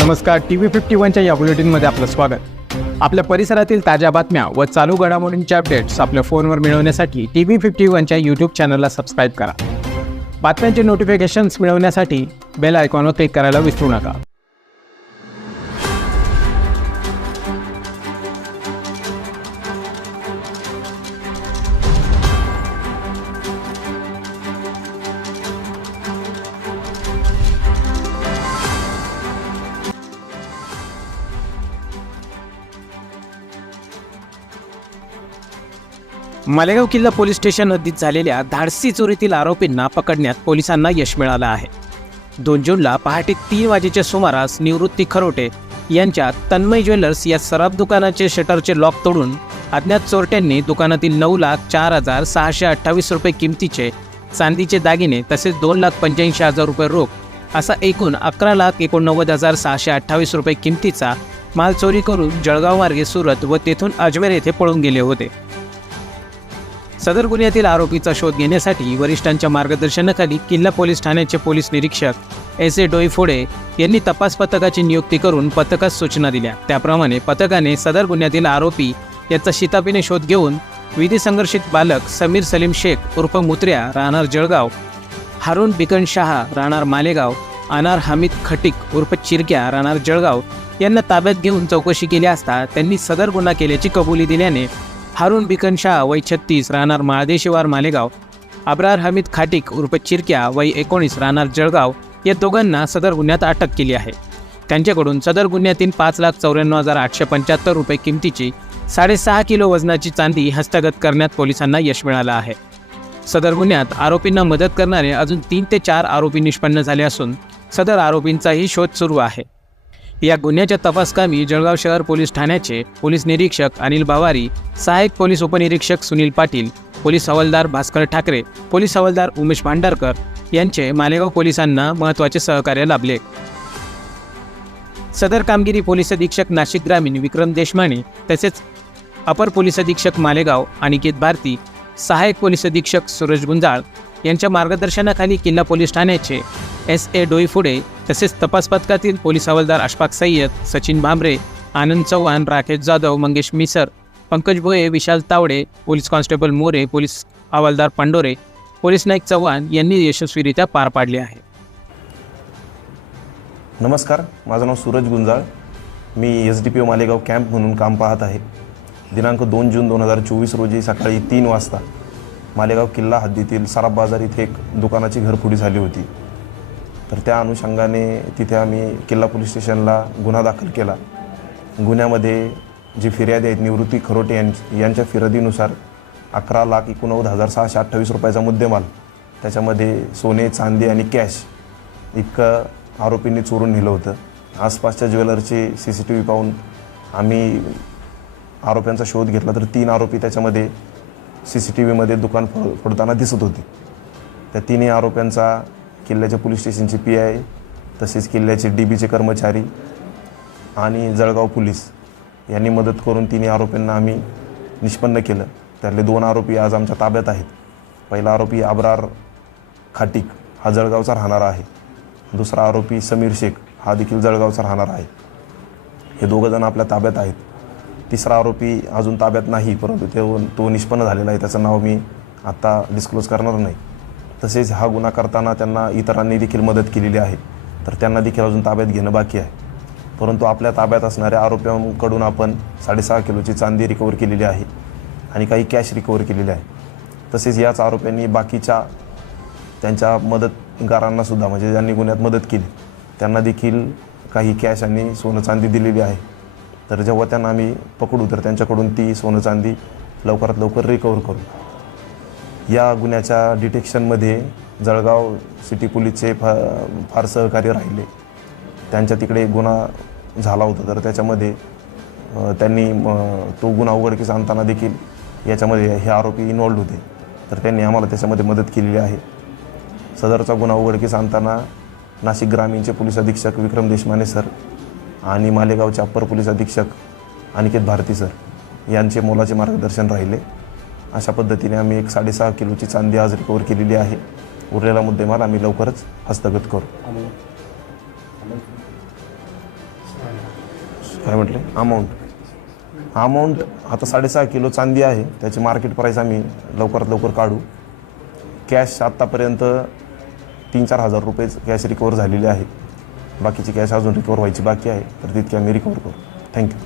नमस्कार, TV51च्या या बुलेटिनमध्ये आपलं स्वागत। आपल्या परिसरातील ताज्या बातम्या व चालू घडामोडींचे अपडेट्स आपल्या फोनवर मिळवण्यासाठी TV51च्या यूट्यूब चॅनलला सबस्क्राईब करा। बातम्यांचे नोटिफिकेशन्स मिळवण्यासाठी बेल आयकॉनवर क्लिक करायला विसरू नका। मालेगाव किल्ला पोलीस स्टेशन हद्दीत झालेल्या धाडसी चोरीतील आरोपींना पकडण्यात पोलिसांना यश मिळालं आहे। 2 जूनला पहाटे 3 वाजेच्या सुमारास निवृत्ती खरोटे यांच्या तन्मय ज्वेलर्स या सराफ दुकानाचे शटरचे लॉक तोडून अज्ञात चोरट्यांनी दुकानातील 9,04,628 रुपये किमतीचे चांदीचे दागिने तसेच 2,85,000 रुपये रोख असा एकूण 11,89,628 रुपये किमतीचा माल चोरी करून जळगाव मार्गे सुरत व तेथून अजमेर येथे पळून गेले होते। सदर गुन्ह्यातील आरोपीचा शोध घेण्यासाठी वरिष्ठांच्या मार्गदर्शनाखाली किल्ला पोलीस ठाण्याचे पोलीस निरीक्षक S.A. डोईफोडे यांनी तपास पथकाची नियुक्ती करून पथकास सूचना दिल्या। त्याप्रमाणे पथकाने सदर गुन्ह्यातील आरोपी याचा शिताफीने शोध घेऊन विधी संघर्षित बालक समीर सलीम शेख उर्फ मुत्र्या राहणार जळगाव, हारून बिकन शाह राहणार मालेगाव, अनार हमीद खटिक उर्फ चिरक्या राहणार जळगाव यांना ताब्यात घेऊन चौकशी केली असता त्यांनी सदर गुन्हा केल्याची कबुली दिल्याने हारून बिकन शाह वय 36 राहणार माळदेशिवार मालेगाव, अब्रार हमीद खाटिक उर्फ चिरक्या वय 19 राहणार जळगाव या दोघांना सदर गुन्ह्यात अटक केली आहे। त्यांच्याकडून सदर गुन्ह्यातील 5,94,875 रुपये किमतीची 6.5 किलो वजनाची चांदी हस्तगत करण्यात पोलिसांना यश मिळालं आहे। सदर गुन्ह्यात आरोपींना मदत करणारे अजून 3 ते 4 आरोपी निष्पन्न झाले असून सदर आरोपींचाही शोध सुरू आहे। या गुन्ह्याच्या तपासकामी जळगाव शहर पोलीस ठाण्याचे पोलीस निरीक्षक अनिल बावारी, सहाय्यक पोलीस उपनिरीक्षक सुनील पाटील, पोलीस हवालदार भास्कर ठाकरे, पोलीस हवालदार उमेश भांडारकर यांचे मालेगाव पोलिसांना महत्त्वाचे सहकार्य लाभले। सदर कामगिरी पोलीस अधीक्षक नाशिक ग्रामीण विक्रम देशमाने तसेच अपर पोलीस अधीक्षक मालेगाव अनिकेत भारती, सहाय्यक पोलीस अधीक्षक सूरज गुंजाळ यांच्या मार्गदर्शनाखाली किल्ला पोलीस ठाण्याचे S.A. डोईफोडे तसेच तपास पथकातील पोलीस हवालदार अशफाक सय्यद, सचिन भांबरे, आनंद Chavan, Rakesh Jadhav, Mangesh Misar, Pankaj Bhoye, Vishal Tawde, police constable More, police हवालदार पांडोरे, पोलीस नाईक चव्हाण यांनी यशस्वीरित्या पार पाडले आहे। नमस्कार, माझं नाव सूरज गुंजाळ। मी SDPO मालेगाव कॅम्प म्हणून काम पाहत आहे। दिनांक 2 जून 2024 रोजी सकाळी 3 वाजता मालेगाव किल्ला हद्दीतील सराफ बाजार इथे एक दुकानाची घरफोडी झाली होती। तर त्या अनुषंगाने तिथे आम्ही किल्ला पोलीस स्टेशनला गुन्हा दाखल केला। गुन्ह्यामध्ये जी फिर्यादी आहेत निवृत्ती खरोटे यांच्या फिर्यादीनुसार 11,89,628 रुपयाचा मुद्देमाल, त्याच्यामध्ये सोने, चांदी आणि कॅश इतकं आरोपींनी चोरून नेलं होतं। आसपासच्या ज्वेलरचे CCTV पाहून आम्ही आरोप्यांचा शोध घेतला तर 3 आरोपी त्याच्यामध्ये CCTVमध्ये दुकान फोडताना दिसत होते। त्या 3 आरोप्यांचा किल्ल्याच्या पोलीस स्टेशनचे PI तसेच किल्ल्याचे DBचे कर्मचारी आणि जळगाव पोलीस यांनी मदत करून 3 आरोपींना आम्ही निष्पन्न केलं। त्यातले 2 आरोपी आज आमच्या ताब्यात आहेत। पहिला आरोपी अब्रार खाटिक हा जळगावचा राहणारा आहे। दुसरा आरोपी समीर शेख हा देखील जळगावचा राहणार आहे। हे 2 जण आपल्या ताब्यात आहेत। तिसरा आरोपी अजून ताब्यात नाही, परंतु तो निष्पन्न झालेला आहे। त्याचं नाव मी आत्ता डिस्क्लोज करणार नाही। तसेच हा गुन्हा करताना त्यांना इतरांनी देखील मदत केलेली आहे, तर त्यांना देखील अजून ताब्यात घेणं बाकी आहे। परंतु आपल्या ताब्यात असणाऱ्या आरोपींकडून आपण 6.5 किलोची चांदी रिकवर केलेली आहे आणि काही कॅश रिकवर केलेली आहे। तसेच याच आरोपींनी बाकीच्या त्यांच्या मदतगारांनासुद्धा, म्हणजे ज्यांनी गुन्ह्यात मदत केली त्यांना देखील काही कॅश आणि सोनं चांदी दिलेली आहे। तर जेव्हा त्यांना आम्ही पकडू तर त्यांच्याकडून ती सोनं चांदी लवकरात लवकर रिकवर करू। या गुन्ह्याच्या डिटेक्शनमध्ये जळगाव सिटी पोलीसचे फार सहकार्य राहिले। त्यांच्या तिकडे गुन्हा झाला होता, तर त्याच्यामध्ये त्यांनी तो गुन्हा उघडकीस आणताना देखील याच्यामध्ये हे आरोपी इन्वॉल्ड होते, तर त्यांनी आम्हाला त्याच्यामध्ये मदत केलेली आहे। सदरचा गुन्हा उघडकीस आणताना नाशिक ग्रामीणचे पोलीस अधीक्षक विक्रम देशमाने सर आणि मालेगावचे अप्पर पोलीस अधीक्षक अनिकेत भारती सर यांचे मोलाचे मार्गदर्शन राहिले। अशा पद्धतीने आम्ही एक 6.5 किलोची चांदी आज रिकवर केलेली आहे। उरलेला मुद्देमाल आम्ही लवकरच हस्तगत करू। काय म्हटले अमाऊंट आता 6.5 किलो चांदी आहे, त्याची मार्केट प्राईस आम्ही लवकरात लवकर काढू. कॅश आत्तापर्यंत 3-4 हजार रुपये कॅश रिकवर झालेले आहे. बाकीची कॅश अजून रिकवर व्हायची बाकी आहे, तर तितकी आम्ही रिकवर करू. थँक्यू.